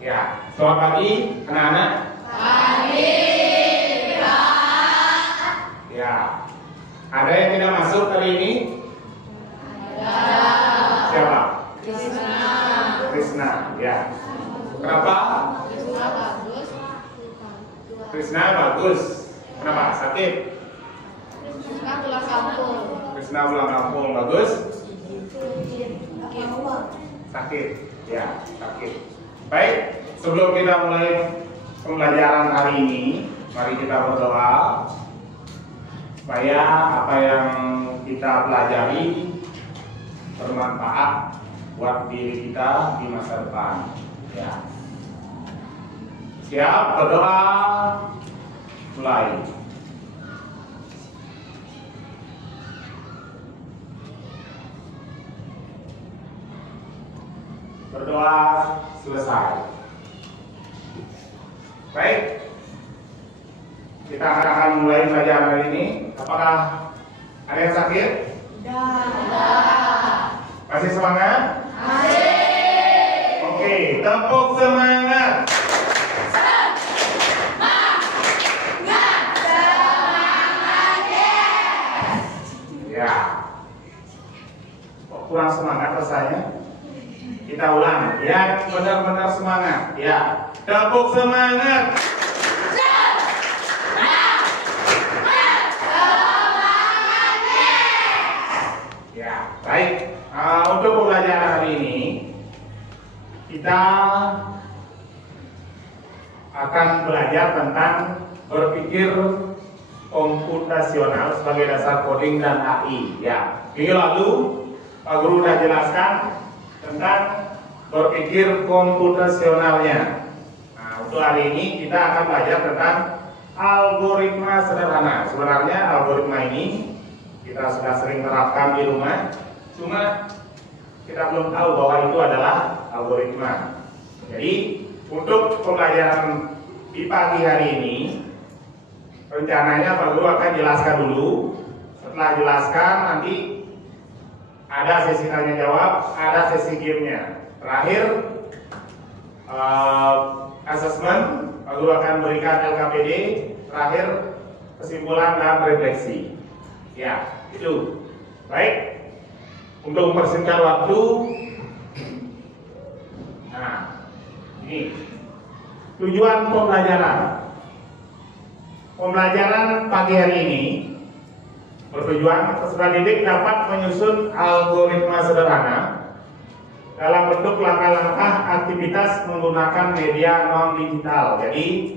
Ya, selamat pagi anak-anak. Pagi, Pak. Ya, ada yang tidak masuk hari ini? Ada. Siapa? Krisna. Krisna, ya. Kenapa? Krisna bagus. Krisna bagus. Kenapa? Sakit? Krisna pulang kampung. Krisna pulang kampung, bagus? Sakit, ya, sakit. Baik, sebelum kita mulai pembelajaran hari ini, mari kita berdoa supaya apa yang kita pelajari bermanfaat buat diri kita di masa depan. Ya. Siap, berdoa, mulai. Berdoa selesai. Baik, kita akan mulai pelajaran hari ini. Apakah ada yang sakit? Ada. Masih semangat? Masih. Oke, tepuk semangat. Ya, kok kurang semangat rasanya? Kita ulang, ya, benar-benar semangat. Ya, tepuk semangat. Ya, baik. Untuk pembelajaran hari ini kita akan belajar tentang berpikir komputasional sebagai dasar coding dan AI. Ya, minggu lalu Pak Guru sudah jelaskan tentang berpikir komputasionalnya. Nah, untuk hari ini kita akan belajar tentang algoritma sederhana. Sebenarnya algoritma ini kita sudah sering terapkan di rumah, cuma kita belum tahu bahwa itu adalah algoritma. Jadi untuk pembelajaran di pagi hari ini, rencananya Pak Guru akan jelaskan dulu. Setelah jelaskan nanti ada sesi tanya jawab, ada sesi gamenya. Terakhir assessment, Pak Guru akan berikan LKPD. Terakhir kesimpulan dan refleksi. Ya, itu. Baik. Untuk mempersingkat waktu, nah, ini tujuan pembelajaran. Pembelajaran pagi hari ini bertujuan peserta didik dapat menyusun algoritma sederhana dalam bentuk langkah-langkah aktivitas menggunakan media non digital. Jadi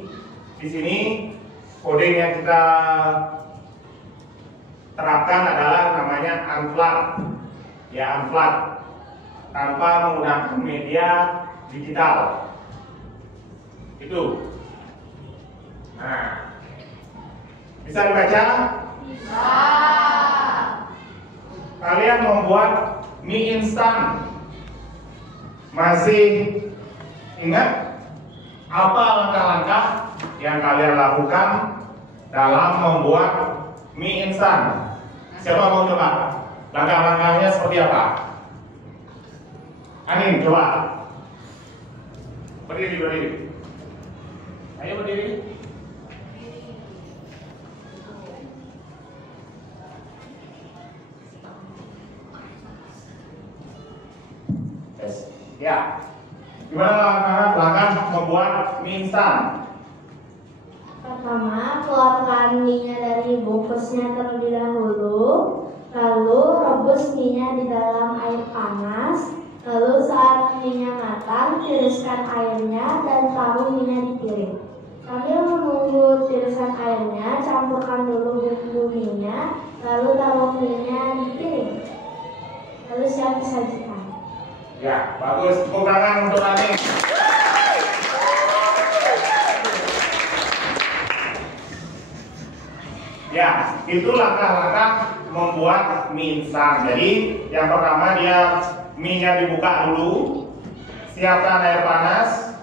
di sini coding yang kita terapkan adalah namanya unplugged, ya, unplugged, tanpa menggunakan media digital. Itu. Nah, bisa dibaca? Bisa. Kalian membuat mie instan. Masih ingat apa langkah-langkah yang kalian lakukan dalam membuat mie instan? Siapa mau coba? Langkah-langkahnya seperti apa? Anin, coba. Berdiri, berdiri. Ayo berdiri. Ya, gimana langkah membuat mie instan? Pertama, keluarkan mie-nya dari bungkusnya terlebih dahulu, lalu rebus mie-nya di dalam air panas, lalu saat mie-nya matang, tiriskan airnya dan taruh mie-nya di piring. Sambil menunggu tirisan airnya, campurkan dulu bumbu mie-nya, lalu taruh mie-nya di piring. Lalu siap disajikan. Ya, bagus. Tepuk tangan untuk Ani. Ya, itu langkah-langkah membuat mie instan. Jadi, yang pertama dia mie-nya dibuka dulu, siapkan air panas,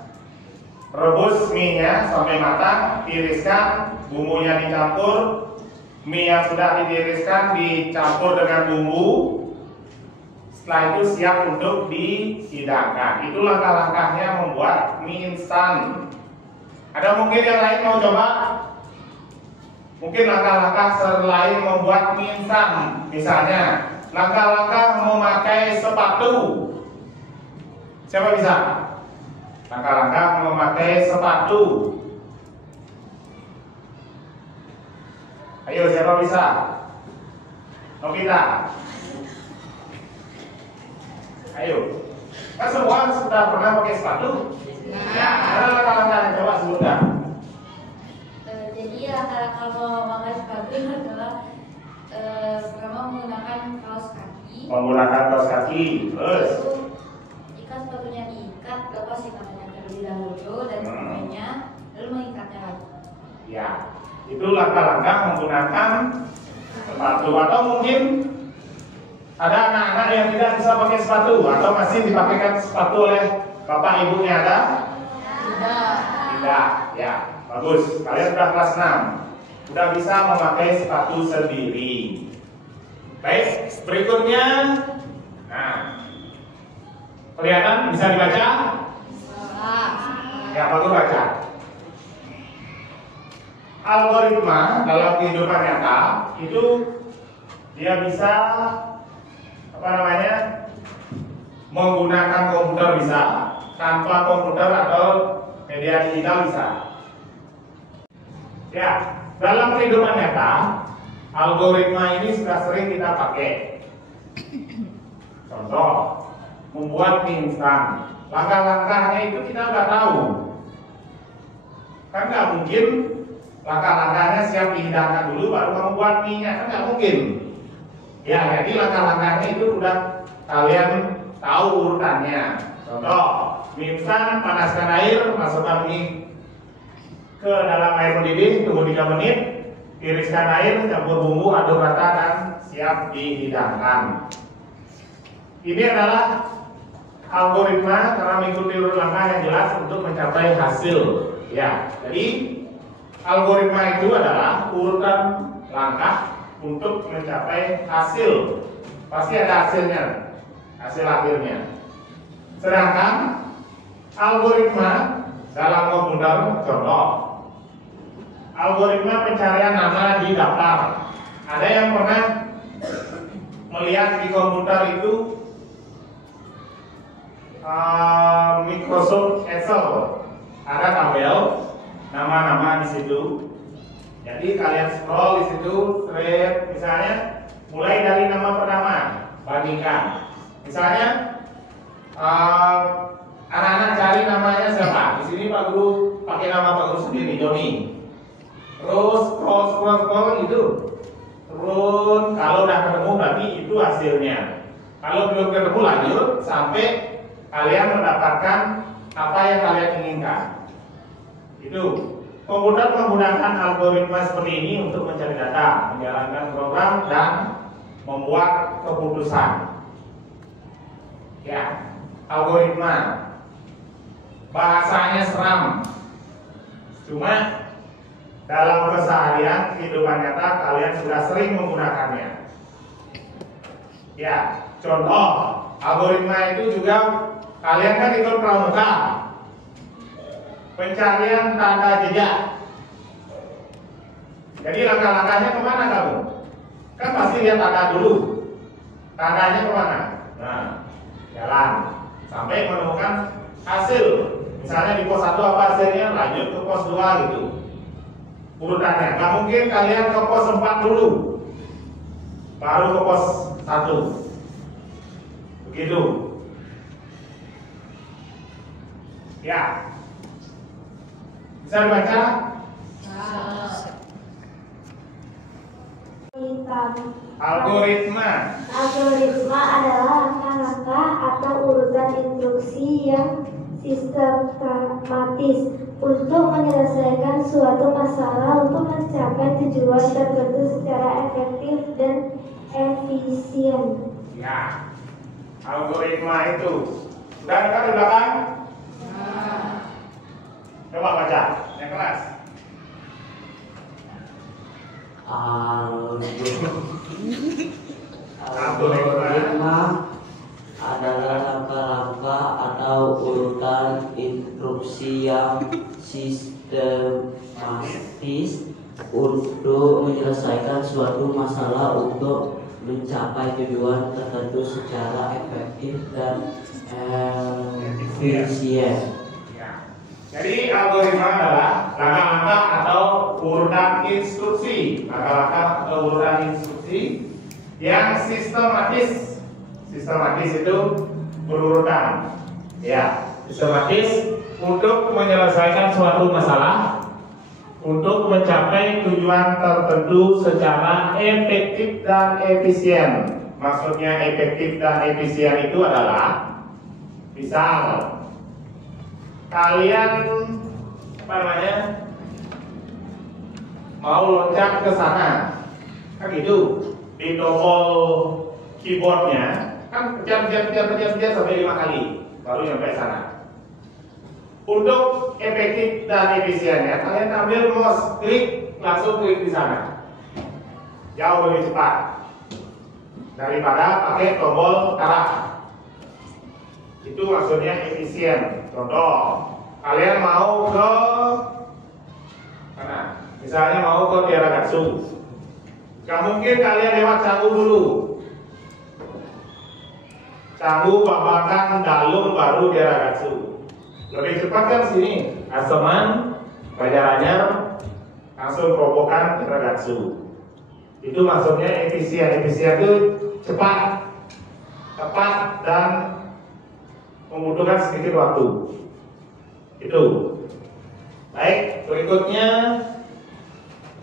rebus mie-nya sampai matang, tiriskan, bumbunya dicampur, mie yang sudah ditiriskan dicampur dengan bumbu. Setelah itu siap untuk dihidangkan. Itu langkah-langkahnya membuat mie instan. Ada mungkin yang lain mau coba? Mungkin langkah-langkah selain membuat mie instan. Misalnya, langkah-langkah memakai sepatu. Siapa bisa? Langkah-langkah memakai sepatu. Ayo, siapa bisa? Novita. Ayo. Kan semua sudah pernah pakai sepatu? Ada langkah-langkah, coba sebutkan. Jadi langkah-langkah memakai sepatu adalah pertama menggunakan kaos kaki. Menggunakan kaos kaki. Terus. Lalu jika sepatunya diikat, lepas ikatannya terlebih dahulu dan sebagainya, lalu mengikatnya lagi. Ya, itu langkah-langkah menggunakan sepatu. Atau mungkin ada anak-anak yang tidak bisa pakai sepatu atau masih dipakaikan sepatu oleh bapak ibunya, ada? Tidak. Tidak, ya, bagus. Kalian sudah kelas 6, sudah bisa memakai sepatu sendiri. Baik, berikutnya, nah, kelihatan bisa dibaca? Ya, bagus baca. Algoritma dalam kehidupan nyata itu dia bisa menggunakan komputer bisa, tanpa komputer atau media digital bisa. Ya, dalam kehidupan nyata, algoritma ini sudah sering kita pakai. Contoh, membuat mie instan. Langkah-langkahnya itu kita udah tahu. Kan nggak mungkin langkah-langkahnya siap dihidangkan dulu baru kamu buat mie-nya, kan nggak mungkin. Ya, jadi langkah-langkahnya itu udah kalian tahu urutannya. Contoh, mie instan, panaskan air, masukkan mie ke dalam air mendidih, tunggu 3 menit, tiriskan air, campur bumbu, aduk rata dan siap dihidangkan. Ini adalah algoritma karena mengikuti urut langkah yang jelas untuk mencapai hasil. Ya, jadi algoritma itu adalah urutan langkah untuk mencapai hasil. Pasti ada hasilnya, hasil akhirnya. Sedangkan algoritma dalam komputer, contoh, algoritma pencarian nama di daftar. Ada yang pernah melihat di komputer itu Microsoft Excel, ada tabel nama-nama di situ. Jadi kalian scroll di situ, thread, misalnya mulai dari nama pertama, bandingkan. Misalnya anak-anak cari namanya siapa? Di sini Pak Guru pakai nama Pak Guru sendiri, Joni. Terus scroll gitu. Turun, kalau udah ketemu berarti itu hasilnya. Kalau belum ketemu lanjut sampai kalian mendapatkan apa yang kalian inginkan. Itu. Komputer menggunakan algoritma seperti ini untuk mencari data, menjalankan program dan membuat keputusan. Ya, algoritma. Bahasanya seram. Cuma dalam keseharian kehidupan nyata kalian sudah sering menggunakannya. Ya, contoh algoritma itu juga kalian kan ikut pramuka. Pencarian tanda jejak. Jadi langkah-langkahnya kemana kamu? Kan pasti lihat tanda dulu. Tandanya kemana? Nah, jalan sampai menemukan hasil. Misalnya di pos 1 apa hasilnya, lanjut ke pos 2 gitu. Urutannya. Gak mungkin kalian ke pos 4 dulu, baru ke pos 1. Begitu. Ya. Bisa dibaca? Algoritma. Algoritma adalah langkah-langkah atau urutan instruksi yang sistematis untuk menyelesaikan suatu masalah untuk mencapai tujuan tertentu secara efektif dan efisien. Ya, algoritma itu sudah dekat di belakang? Coba baca, yang keras. Algoritma adalah langkah-langkah atau urutan instruksi yang sistematis untuk menyelesaikan suatu masalah untuk mencapai tujuan tertentu secara efektif dan efisien. Jadi algoritma adalah langkah-langkah atau urutan instruksi, langkah-langkah atau urutan instruksi yang sistematis. Sistematis itu berurutan, ya, sistematis untuk menyelesaikan suatu masalah, untuk mencapai tujuan tertentu secara efektif dan efisien. Maksudnya efektif dan efisien itu adalah, misal kalian mau loncat ke sana, kan gitu, di tombol keyboardnya kan kejar sampai 5 kali baru nyampe sana. Untuk efektif dan efisiennya, kalian ambil mouse, klik, langsung klik di sana, jauh lebih cepat daripada pakai tombol arah. Itu maksudnya efisien. Contoh, kalian mau ke mana? Misalnya mau ke Tiaragatsu, gak mungkin kalian lewat Canggu dulu. Canggu, Babakan, Dalung, baru Tiaragatsu. Lebih cepat kan sini, Asaman, Banjaranyar, langsung Probokan, Tiaragatsu. Itu maksudnya efisien. Efisien itu cepat, tepat, dan membutuhkan sedikit waktu. Itu. Baik, berikutnya.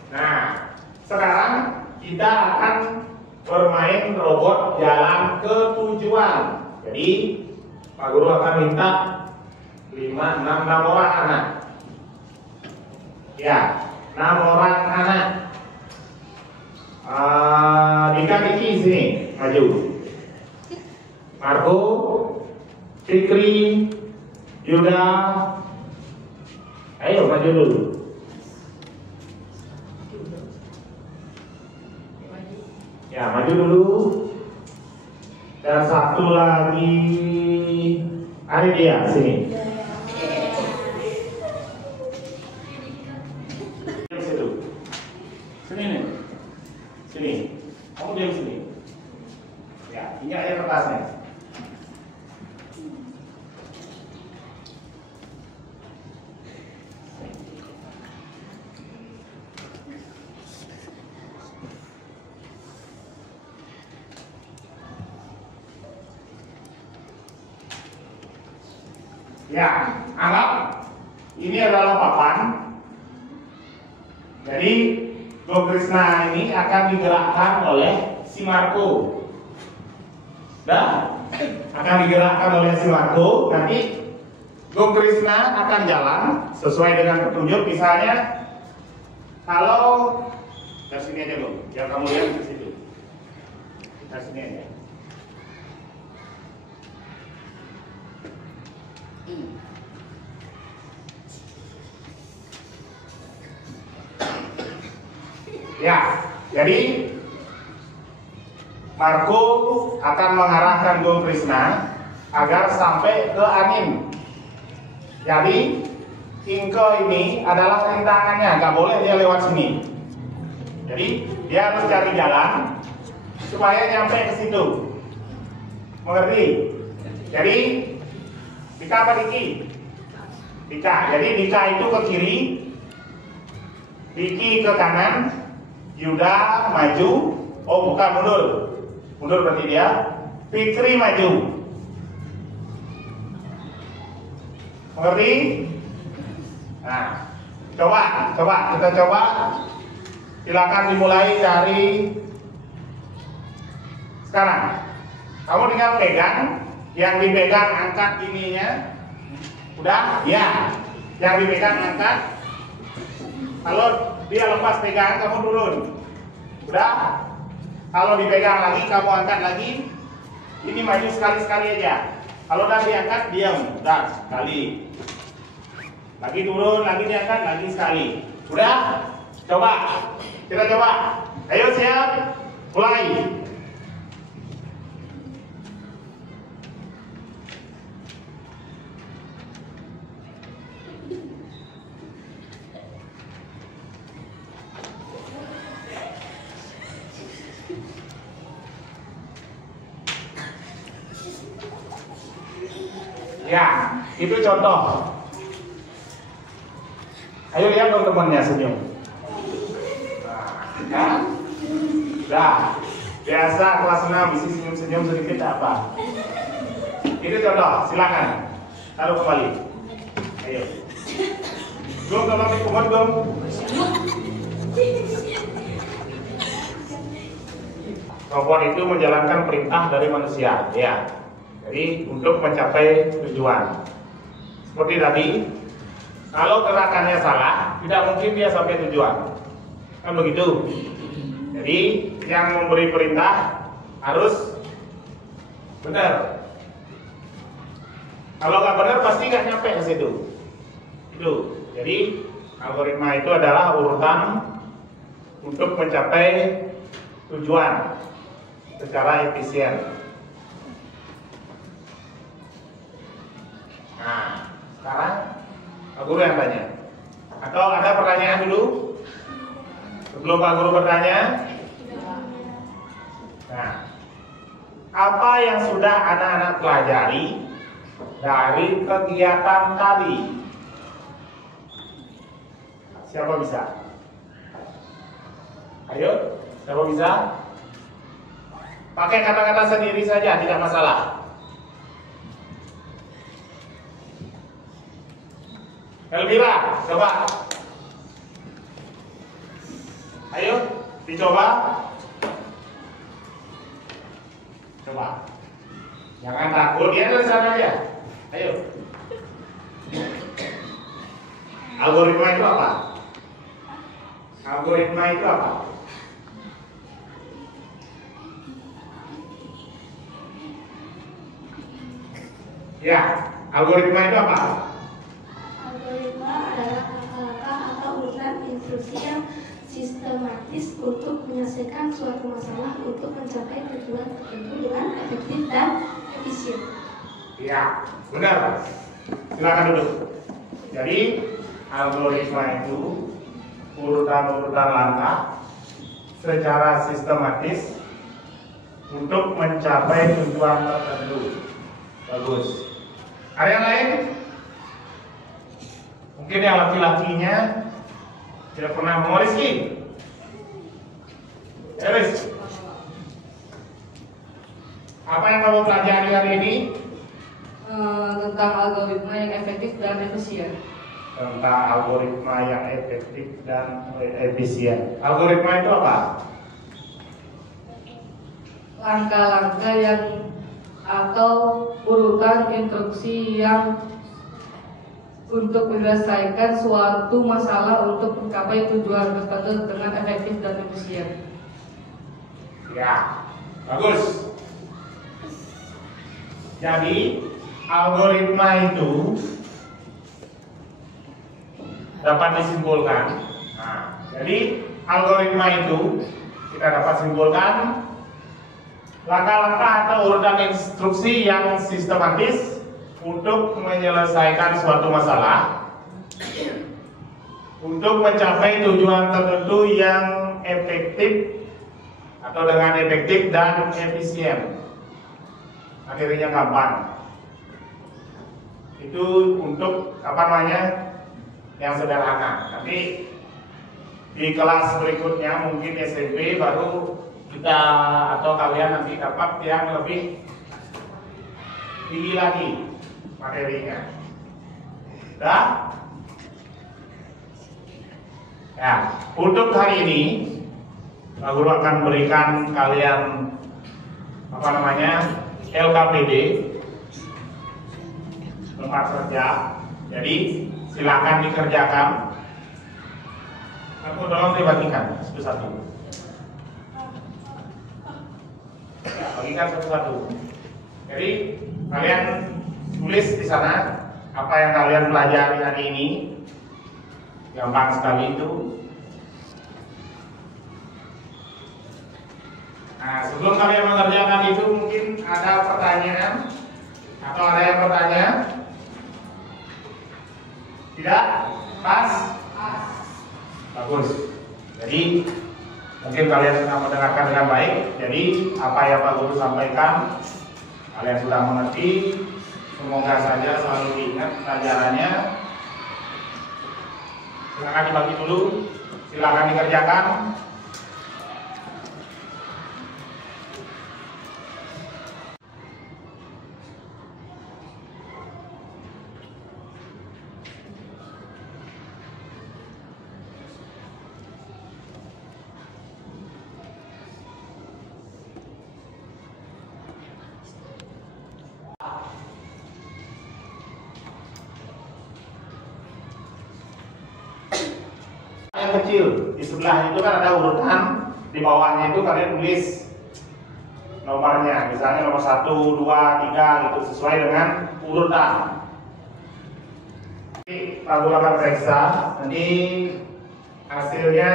Nah, sekarang kita akan bermain robot jalan ke tujuan. Jadi Pak Guru akan minta 6 orang anak. Ya, 6 orang anak. Dika sini maju. Marco, Fikri, Yuda, ayo maju dulu. Ya, maju dulu. Dan satu lagi, ini dia, sini. Sini nih, sini. Kamu diam sini. Ya, ini aja kertasnya. Ya, anggap ini adalah papan. Jadi Go Krishna ini akan digerakkan oleh si Marco. Akan digerakkan oleh si Marco. Nanti Go Krishna akan jalan sesuai dengan petunjuk. Misalnya, kalau dari sini aja Go, yang kamu lihat di situ. Dari sini aja. Ya, jadi Marco akan mengarahkan Go Krishna agar sampai ke angin. Jadi Inke ini adalah rintangannya, nggak boleh dia lewat sini. Jadi dia harus cari jalan supaya nyampe ke situ. Mengerti? Jadi Dika apa Diki? Dika. Jadi Dika itu ke kiri, Diki ke kanan, Yuda maju. Oh bukan, mundur. Mundur berarti dia. Fikri maju. Mengerti? Nah, kita coba. Silakan dimulai dari sekarang. Kamu tinggal pegang. Yang dipegang angkat ininya. Udah? Ya. Yang dipegang angkat. Kalau dia lepas pegang, kamu turun. Udah? Kalau dipegang lagi, kamu angkat lagi. Ini maju sekali-sekali aja. Kalau udah diangkat, diam. Udah, sekali. Lagi turun, lagi diangkat, lagi sekali. Udah? Coba. Kita coba. Ayo siap. Mulai. Ya, itu contoh. Ayo lihat dong temannya senyum. Nah, dah. Biasa kelas 6 isi senyum-senyum sedikit apa? Itu contoh, silakan. Taruh kembali. Ayo. Dong, tolong dikumut dong. Robot itu menjalankan perintah dari manusia, ya. Jadi untuk mencapai tujuan. Seperti tadi, kalau gerakannya salah, tidak mungkin dia sampai tujuan. Kan begitu. Jadi yang memberi perintah harus benar. Kalau nggak benar pasti nggak nyampe ke situ. Itu. Jadi algoritma itu adalah urutan untuk mencapai tujuan secara efisien. Nah, sekarang Pak Guru yang tanya. Atau ada pertanyaan dulu? Sebelum Pak Guru bertanya? Nah, apa yang sudah anak-anak pelajari dari kegiatan tadi? Siapa bisa? Ayo, siapa bisa? Pakai kata-kata sendiri saja, tidak masalah. Elvira, coba. Ayo, dicoba. Coba. Jangan takut, dia dari sana aja. Ayo. Algoritma itu apa? Algoritma itu apa? Ya, algoritma itu apa? Algoritma adalah langkah-langkah atau urutan instruksi yang sistematis untuk menyelesaikan suatu masalah untuk mencapai tujuan tertentu dengan efektif dan efisien. Ya, benar. Silakan duduk. Jadi, algoritma itu urutan-urutan langkah secara sistematis untuk mencapai tujuan tertentu. Bagus. Ada yang lain? Mungkin yang laki-lakinya tidak pernah menulis ini. Eris, apa yang kamu pelajari hari ini? Tentang algoritma yang efektif dan efisien. Tentang algoritma yang efektif dan efisien. Algoritma itu apa? Langkah-langkah yang atau urutan instruksi yang untuk menyelesaikan suatu masalah untuk mencapai tujuan tertentu dengan efektif dan efisien. Ya, bagus. Jadi algoritma itu dapat disimpulkan. Nah, jadi algoritma itu kita dapat simpulkan langkah-langkah atau urutan instruksi yang sistematis untuk menyelesaikan suatu masalah untuk mencapai tujuan tertentu yang efektif atau dengan efektif dan efisien. Akhirnya gampang. Itu untuk apa namanya yang sederhana. Tapi di kelas berikutnya mungkin SMP baru kita atau kalian nanti dapat yang lebih tinggi lagi materinya. Dah? Ya, untuk hari ini Pak Guru akan berikan kalian apa namanya LKPD tempat kerja. Jadi silakan dikerjakan. Aku tolong dibagikan satu-satu. Ya, bagikan satu-satu. Jadi kalian tulis di sana apa yang kalian pelajari hari ini. Gampang sekali itu. Nah, sebelum kalian mengerjakan itu mungkin ada pertanyaan atau ada yang bertanya? Tidak? Pas? Bagus. Jadi mungkin kalian sudah mendengarkan dengan baik. Jadi apa yang Pak Guru sampaikan kalian sudah mengerti. Semoga saja selalu diingat pelajarannya. Silakan dibagi dulu, silakan dikerjakan. Yang kecil di sebelah itu kan ada urutan, di bawahnya itu kalian tulis nomornya, misalnya nomor 1, 2, 3 gitu sesuai dengan urutan. Nanti Pak Guru akan periksa, nanti hasilnya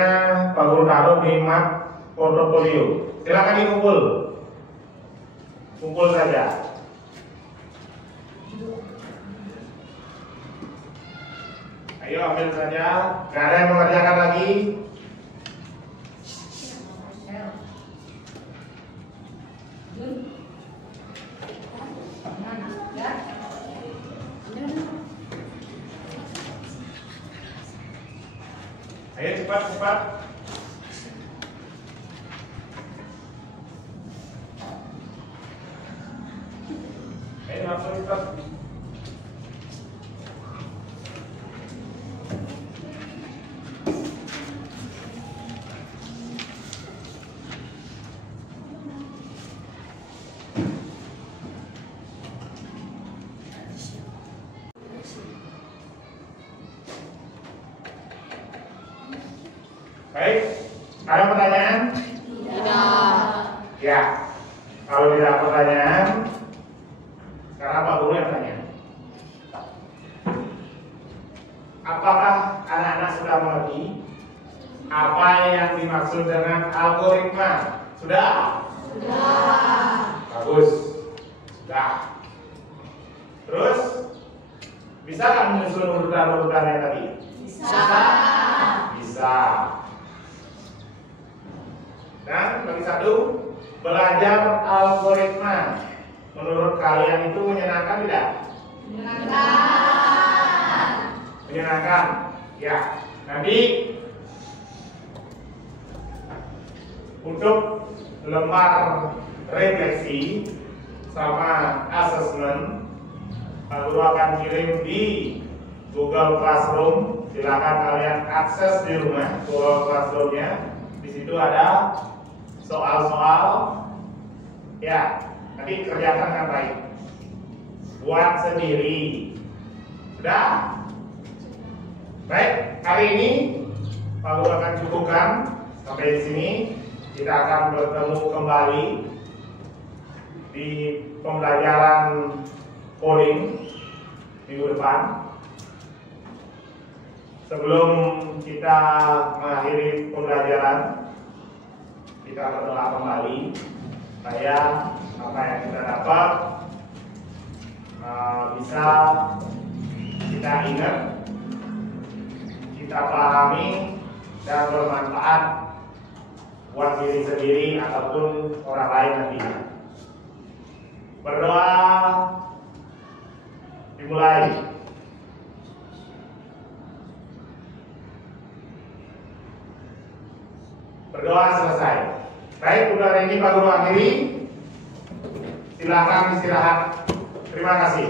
Pak Guru taruh di map portofolio. Silakan dikumpul, kumpul saja. Ayo ambil saja, nggak ada yang mengerjakan lagi. Ayo cepat cepat. Ayo langsung cepat. Baik, ada pertanyaan? Tidak. Ya, kalau tidak ada pertanyaan, sekarang Pak Guru yang tanya. Apakah anak-anak sudah mengerti apa yang dimaksud dengan algoritma? Sudah? Sudah. Bagus. Sudah. Terus, bisa nggak menyusun urutan-urutan yang tadi? Bisa. Bisa. Dan bagi satu, belajar algoritma menurut kalian itu menyenangkan tidak? Menyenangkan. Menyenangkan. Ya. Nanti untuk lembar refleksi sama asesmen, Pak Guru akan kirim di Google Classroom. Silakan kalian akses di rumah Google Classroom-nya. Di situ ada soal-soal, ya, nanti kerjakan dengan baik. Buat sendiri. Sudah? Baik, hari ini Pak Guru akan cukupkan sampai di sini. Kita akan bertemu kembali di pembelajaran coding minggu depan. Sebelum kita mengakhiri pembelajaran, kita berdoa kembali supaya apa yang kita dapat bisa kita ingat, kita pahami dan bermanfaat buat diri sendiri ataupun orang lain nantinya. Berdoa dimulai. Berdoa selesai. Baik, udah hari ini Pak Guru akhiri. Silakan istirahat. Terima kasih.